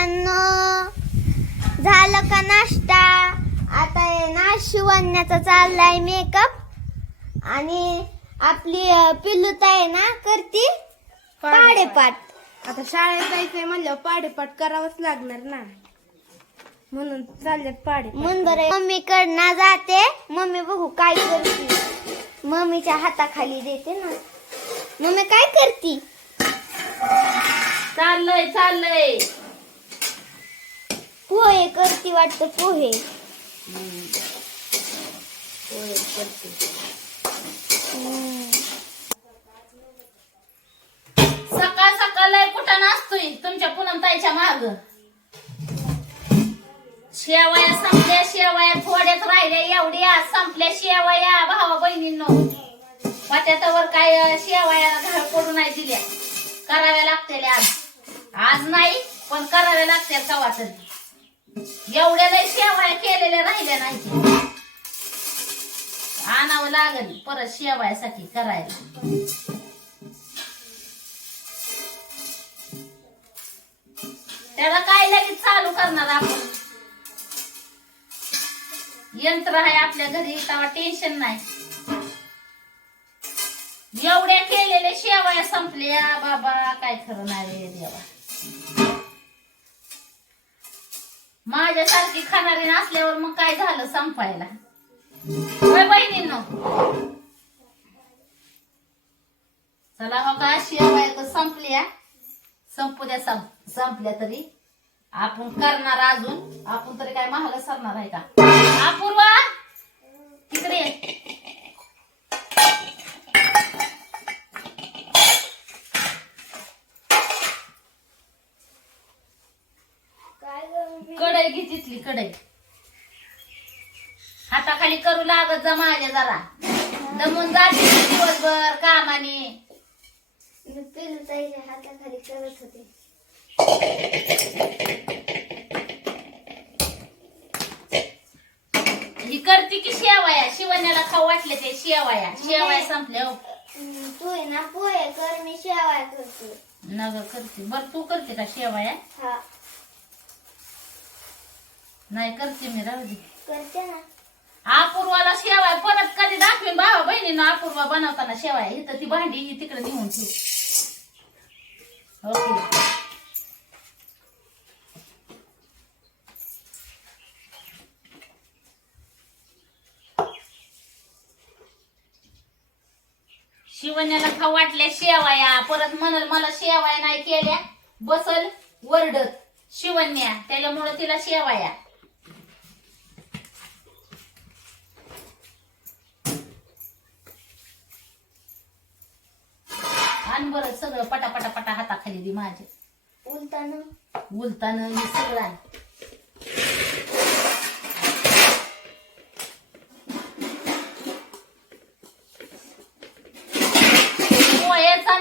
माशांनो झालं का नाश्ता? आता आहे ना शिवण्याचा चाललाय मेकअप आणि आपली पिल्लूत आहे ना करती पाडेपाट. आता शाळेत जायचंय म्हणल्यावर पाडेपाठ करावंच लागणार ना. म्हणून चालल्यात पाडे म्हणून बरं मम्मीकडनं जाते. मम्मी बघू काय करते. मम्मीच्या हाताखाली देते ना. मम्मी काय करती? चाललंय चाललंय. पोहे करती वाटतं पोहे. करते. सकाळ सकाळ लय कुठं नसतोय तुमच्या पूनम ताईच्या माग. शेवया संपल्या शेवया थोड्याच राहिल्या एवढ्या संपल्या शेवया. भावा बहिणींनो वाट्यातावर काय शेवया घर पडू नाही दिल्या. कराव्या लागतील आज. आज नाही पण कराव्या लागतील का वाटत एवढ्या लय शेवया केलेल्या राहिल्या नाही आणावं लागल परत शेवायसाठी करायला. त्याला काय लगेच चालू करणार आपण? यंत्र आहे आपल्या घरी तेव्हा टेन्शन नाही. एवढ्या केलेल्या शेवाया संपल्या. बाबा काय खरं नाही रे देवा. माझ्यासारखी खाणारी नसल्यावर मग काय झालं संपायला? होय बहिणींनो? चला हो मग अशी शेवया तर संपल्या. संपू द्या संप संपल्या तरी. आपण करणार अजून. आपण तरी काय महाग सरणार आहे का? अपूर्वा तिकडे ये. काय गं? कढई घे तिथली कढई हाताखाली करू लागत जा माझ्या जरा. दमून जाते मी दिवसभर कामाने. मी पिल्लू ताईच्या हाताखाली करत होते. ही करते की शेवया? शिवण्याला खाऊ वाटले ते शेवया. शेवया संपल्या हो. हम्म, तू आहे ना पोहे कर मी शेवाय करते. नगर करते. बर तू करते का शेवया? हा. नाही करते मी राहू दे. करते ना. अपूर्वाला शेवाय परत कधी दाखवेन भावा बहिणीनं अपूर्वा बनवताना शेवाय. इथं ती भांडी ही तिकडे नेऊन ठेव. ओके. शिवण्याला खाऊ वाटल्या शेवाया. परत म्हणल मला शेवाया नाही केल्या. बसल वरडत. शिवण्या त्याच्यामुळे तिला शेवाया. आण बरं सगळं पटा पटा पटा हाताखाली दे माझे. उलताना उलताना हे सगळं आणि.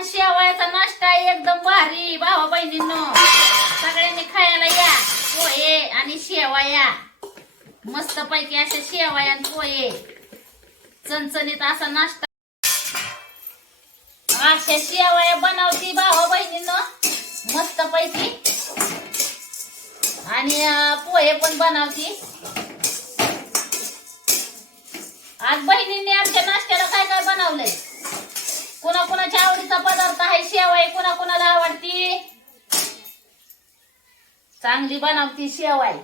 शेवयाचा नाश्ता एकदम भारी भावा बहिणींनो. सगळ्यांनी खायला या पोहे आणि शेवया. मस्त पैकी अशा शेवया आणि पोहे. चणचणीत असा नाश्ता अशा शेवया बनवती भावा बहिणीनं मस्त पैकी. आणि पोहे पण बनवती. आज बहिणींनी आमच्या नाश्त्याला काय काय बनवलंय? कुणा कुणाच्या आवडीचा पदार्थ आहे शेवय कुणा कुणाला आवडती? चांगली बनवती शेवाय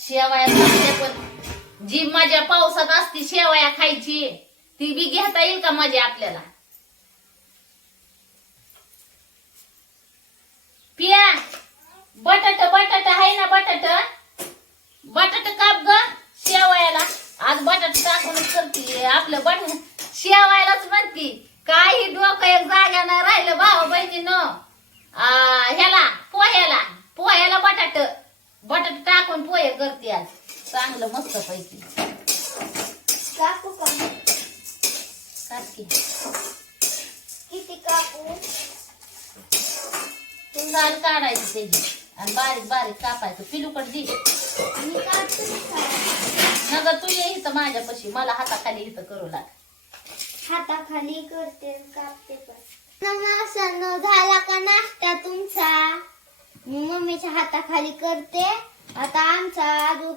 शेवाया पण जी माझ्या पावसात असती शेवया खायची. ती बी घेता येईल का मजा आपल्याला? पिया बटाट बटाट आहे ना बटाट? बटाट काप ग शेवायला. आज बटाट टाकूनच करते आपलं बटाट शेवायलाच म्हणती काही डोकं एक जाग्यानं राहिलं भावा बहिणीनं. ह्याला पोह्याला पोह्याला बटाट. बटाट टाकून पोहे करते आज. चांगलं मस्त पैकी. का. काकी किती काकू साल काढायची त्याची. आणि बारीक बारीक कापायचं. पिलूकड दे. मी काढते नग तू ये इथं माझ्यापाशी. मला हाताखाली इथं करू लाग. हाताखाली करते कापते पण. माणसांनो झाला का नाश्ता मी मम्मीच्या हाताखाली करते. आता आमचा अजून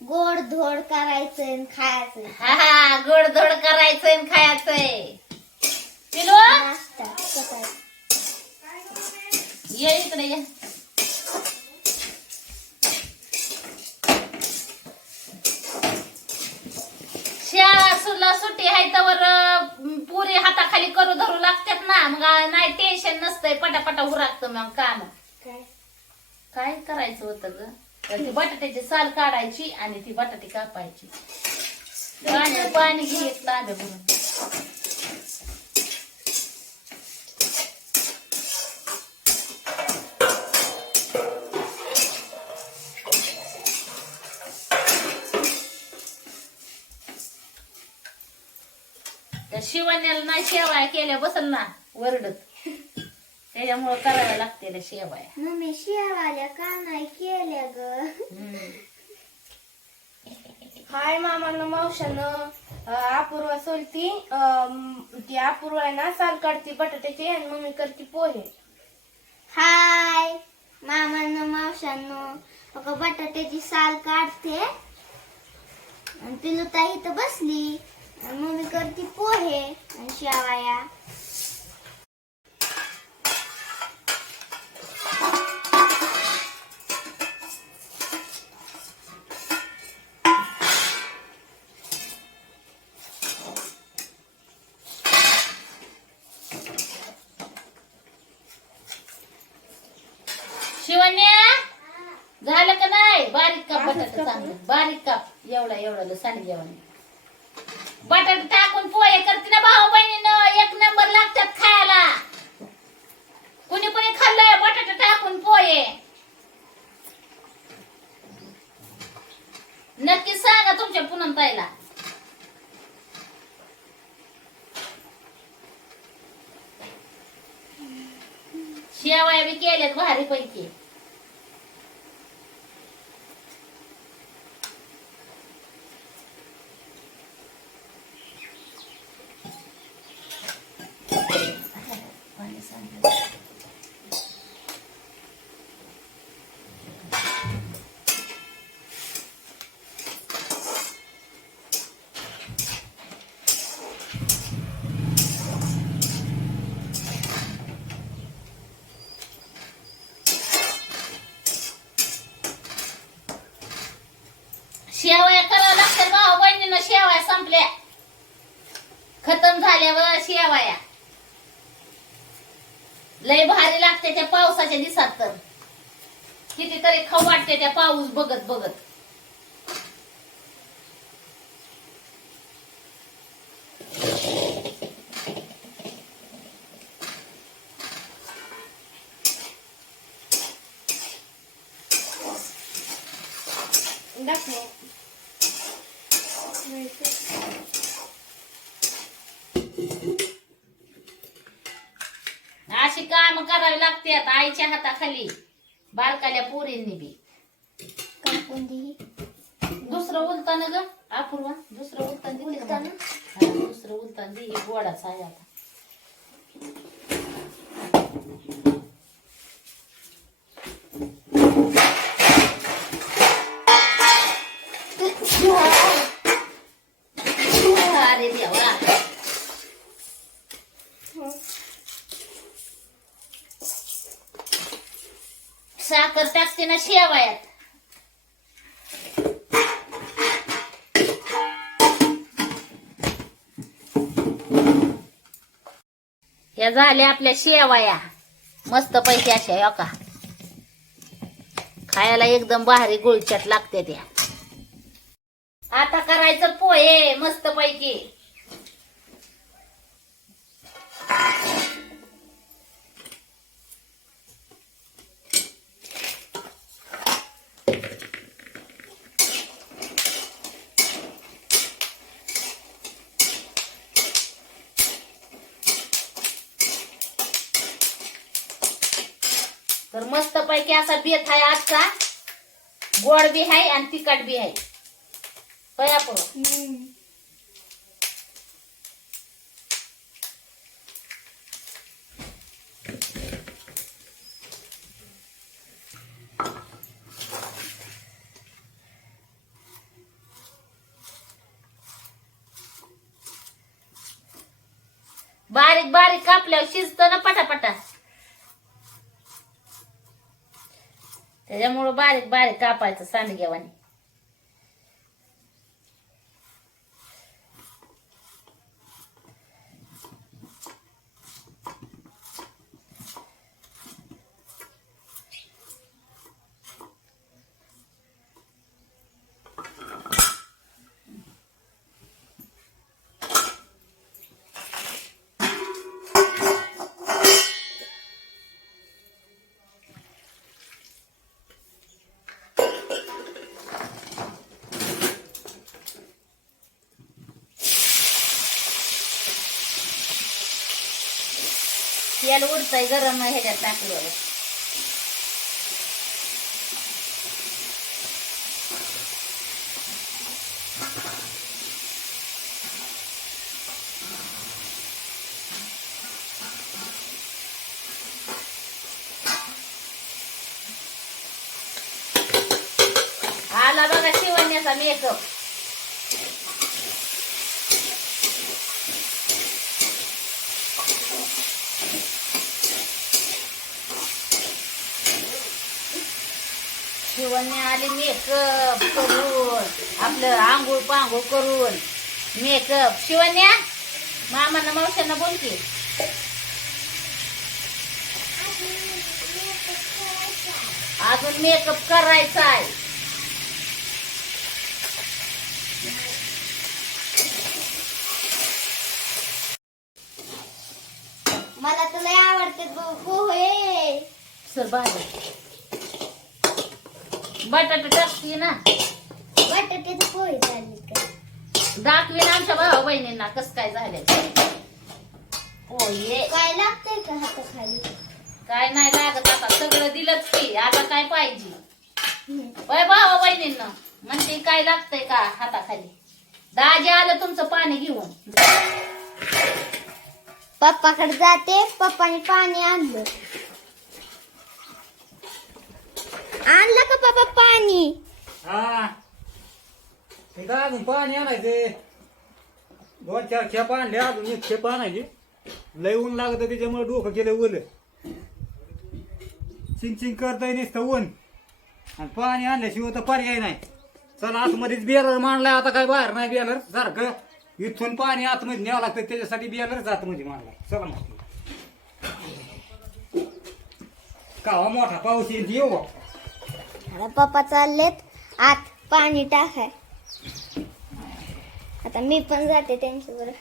गोड धोड करायचंय आणि खायचंय. हा हा गोडधोड करायचंय आणि खायचंय. पिलो? नाश्ता सकाळी ये इकडे ये. शाळा सुला सुट्टी आहे तर पुरी हाताखाली करू धरू लागतात ना. मग नाही टेन्शन नसतंय. पटापटा उरागतं मग काम. काय? काय करायचं होतं ग? ती बटाट्याची साल काढायची आणि ती बटाटी कापायची. पाणी पाणी घे तांबे भरून. त्या शिवण्याला नाही शेवाय केल्या बसल ना वरडत. त्याच्यामुळं करायला लागते शेवाया. मम्मी शेवाल्या का नाही केल्या ग. हाय मामानं मावशानं अपूर्वा सोलती. ती अपूर्वा आहे ना साल काढती बटाट्याची आणि मम्मी करते पोहे. हाय मामांनो मावशांनो बटाट्याची साल काढते. आणि पिलुता इथं बसली. आणि मम्मी करते पोहे आणि शेवाया शिवण्या झालं का नाही बारीक काप बटाटा चांगलं बारीक काप एवढा एवढा सांड जेवण बटाटा टाकून पोहे करते ना भाऊ बहिणीनं एक नंबर लागतात खायला कुणी कुणी खाल्लंय बटाटा टाकून नक्की सांगा तुमच्या पुनम ताईला. शेवाया बी केल्यात भारी पैकी शेवया करावं लागतात भाऊ बहिणीनं शेवया संपल्या खतम झाल्यावर शेवया लय भारी लागते त्या पावसाच्या दिसात तर. कितीतरी खाऊ वाटते त्या पाऊस बघत बघत. दाखव. अशी काम करावी लागतात आईच्या हाताखाली. बारकाल्या पोरींनी बी. दुसरं उलतान ग अपूर्वा दुसरं उलतान दिली दुसरं उलतान दे हे गोडाचा आहे आता. साखर ना शेवायात. या झाल्या आपल्या शेवाया. मस्त पैकी अशा हो का? खायला एकदम भारी गुळचट लागते त्या. आता करायचं पोहे मस्त पैकी. तबियत है आज का। गोड बी है आणि तिकट बी है। पया बारीक बारीक कापल्यावर शिजतो ना पटापटा. त्याच्यामुळं बारीक बारीक कापायचं सांडग्यावानी तेल उडतंय गरम ह्याच्यात टाकल्यावर. आला बघा शिवण्याचा मेकअप शिवण्या आली मेकअप करून आपलं आंघोळ पांघोळ करून मेकअप शिवण्या मामांना मावशांना बोल की. अजून मेकअप करायचा आहे मला तुला आवडते पोहे सर भाजी बटाटा टाकते ना बटाट्याचे पोहे चालले का दाखवीन आमच्या भाऊ बहिणींना कस काय झालंय? हो ये काय लागतंय का हाताखाली? काय नाही लागत आता सगळं दिलंच की आता काय पाहिजे? वय भावा बहिणींना म्हणते काय लागतंय का हाताखाली? दाजी आलं तुमचं पाणी घेऊन. पप्पाकडे जाते पप्पाने पाणी आणलं. आणलं का पप्पा पाणी? हा. ते काय अजून पाणी आणायचे दोन चार खेप आणले अजून एक खेप आणायची. लय ऊन लागत त्याच्यामुळे डोकं केलं ओलं चिंग चिंग करताय नुसतं ऊन. आणि पाणी आणल्याशिवाय तर पर्याय नाही. चला आतमध्येच बेलर मांडलाय आता काय बाहेर नाही बेलर सारखं इथून पाणी आतमध्ये न्यावं लागतं त्याच्यासाठी बिअरच आतमध्ये मांडलाय. चला मग. कावा मोठा पाऊस येईल येऊ. पप्पा चाललेत आत पाणी टाकाय. आता मी पण जाते त्यांच्याबरोबर.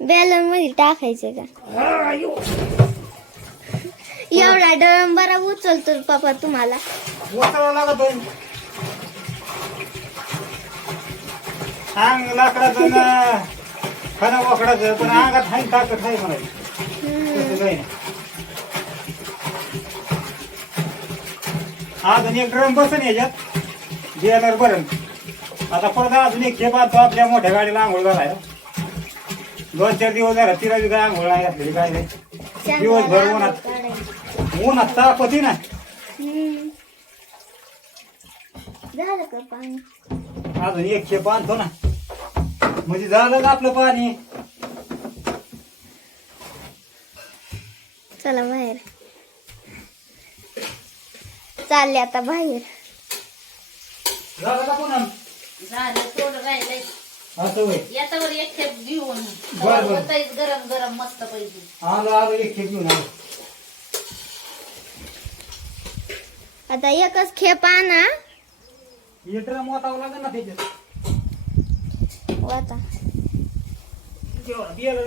बॅलरमध्ये टाकायचं का? एवढा डळम बरा उचलतो पप्पा तुम्हाला. अंग लाकडाचं ना. खना वाकडाचं पण अंगात हाय ताकद हाय म्हणायची तसं काही नाही. अजून एक ड्रम बसन याच्यात. बियाणार बरं. आता परत अजून एक खेप आणतो आपल्या मोठ्या गाडीला आंघोळ घालायला. दोन चार दिवस झाला तिला बी काय आंघोळ नाही घातलेली काय नाही. दिवसभर उन्हात. उन्हात तापती ना अजून एक खेप आणतो ना. म्हणजे झालं आपलं पाणी? चला बाहेर. चालले आता बाहेर. झालं का पुन्हा झालं थोडं राहिलंय? असं होय. याच्यावर एक खेप घेऊन. बरं, बरं. होतंय गरम गरम मस्त पैकी. आलो आलो एक खेप घेऊन आलो. आता एकच खेप आणा. मोतावं लागेल ना त्याच्यात.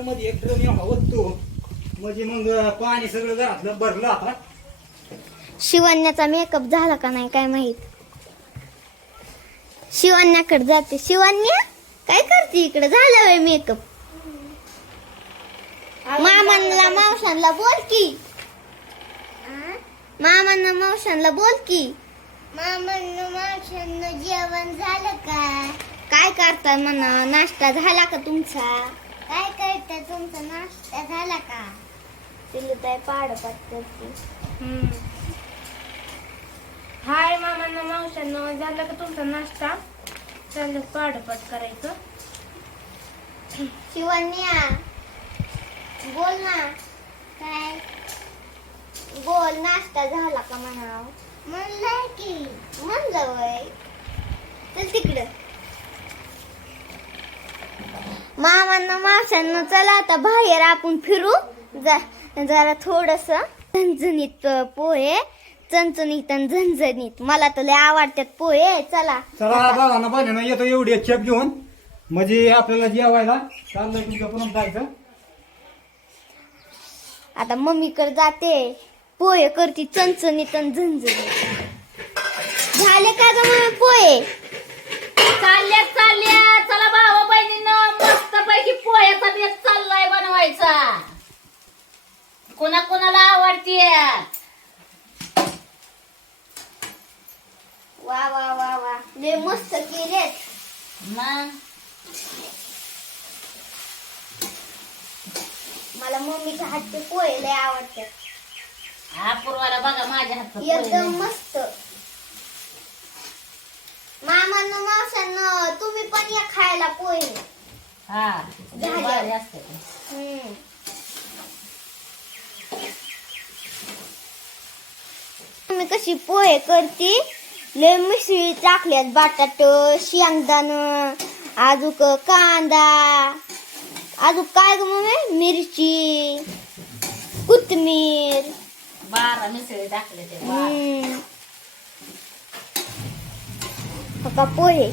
मध्ये एक ड्रम एवढा ओततो म्हणजे मग पाणी सगळं घरातलं भरलं आता. शिवण्याचा मेकअप झाला का नाही काय माहीत? शिवण्याकडे जाते. शिवण्या काय करते इकडे? झालं वय मेकअप मामांना मावशांना बोल की. मामांना मावशांना बोल की. मामांना मावशांना जेवण झालं का? काय करताय म्हणा? नाश्ता झाला का तुमचा? काय करताय? तुमचा नाश्ता झाला का? तिला काय पाडपात करते. हाय मामांना मावशांना झालं का तुमचा नाश्ता? चाललं पाडपट करायचं. शिवन्या बोल ना. काय? बोल नाश्ता झाला का म्हणाव? म्हणलं की म्हणलं वय चल तिकडं. मामांना मावश्यांना चला आता बाहेर आपण फिरू. जा जरा थोडस झणझणीत पोहे चणचणीत आणि झणझणीत. मला तर लय आवडतात पोहे. चला. चला दादा बहिणीनं येतो एवढी एक खेप घेऊन. म्हणजे आपल्याला जेवायला चाललंय तुमच्या पुन्हा जायचं. आता मम्मीकडे जाते. पोहे करते चणचणीत आणि झणझणीत. झाले का ग मम्मी पोहे? चालल्या चालल्या चला भावा बहिणीनं मस्त पैकी पोह्याचा बेत चाललाय बनवायचा. कोणा कोणाला आवडतीय? वा वा वा वा लय मस्त केलेत मग मला मम्मीच्या हातचे पोहे लय आवडतात अपूर्वाला बघा माझ्या हातचं एकदम. मस्त मामांना मावशांना तुम्ही पण या खायला पोहे हा झाले. भारी असते ते. हम्म. मी कशी पोहे करते लय मिसळी टाकल्यात बटाट शेंगदाण अजूक कांदा अजून काय ग मम्मी? मिरची कोथमीर बारा मिसळी टाकले ते बारा. हम्म. का पोहे.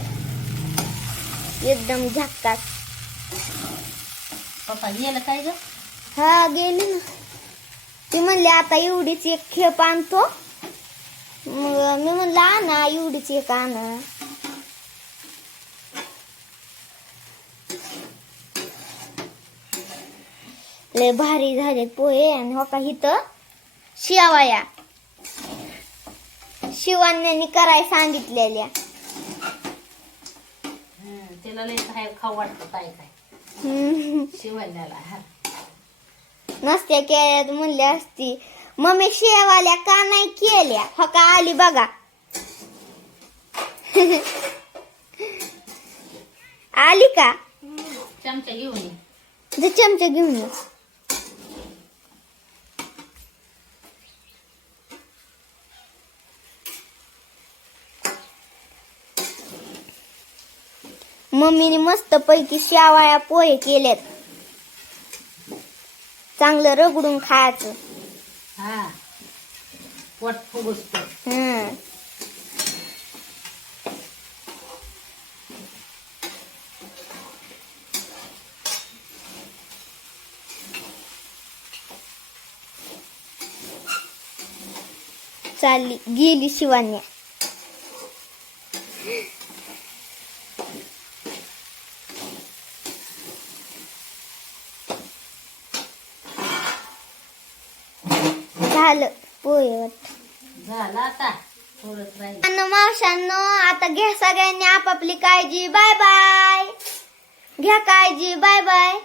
एकदम झक्कास पप्पा गेलं काय ग? हा गेली ना. ती म्हणली आता एवढीच एक खेप आणतो. मग मी म्हणलं आणा एवढीच एक आणा. लय भारी झाले पोहे आणि हो का इथं शिवाया. शिवान्यानी कराय सांगितलेल्या. तिला लय काय खाऊ वाटतं काय काय. हम्म. शिवण्याला. नसत्या केल्यात म्हणल्या असती. मम्मी शेवाल्या का नाही केल्या? हो का? आली बघा. आली का? चमचा घेऊन ये. जे चमचे घेऊन ये. मम्मीने मस्त पैकी शेवाळ्या पोहे केलेत चांगलं रगडून खायचं. हा पोट हम्म चालली गेली शिवान्या झालं पोहे वाटतं झालं आता थोडंच राहील अन्न मावशांनो आता घ्या सगळ्यांनी आपापली काळजी बाय बाय. घ्या काळजी बाय बाय.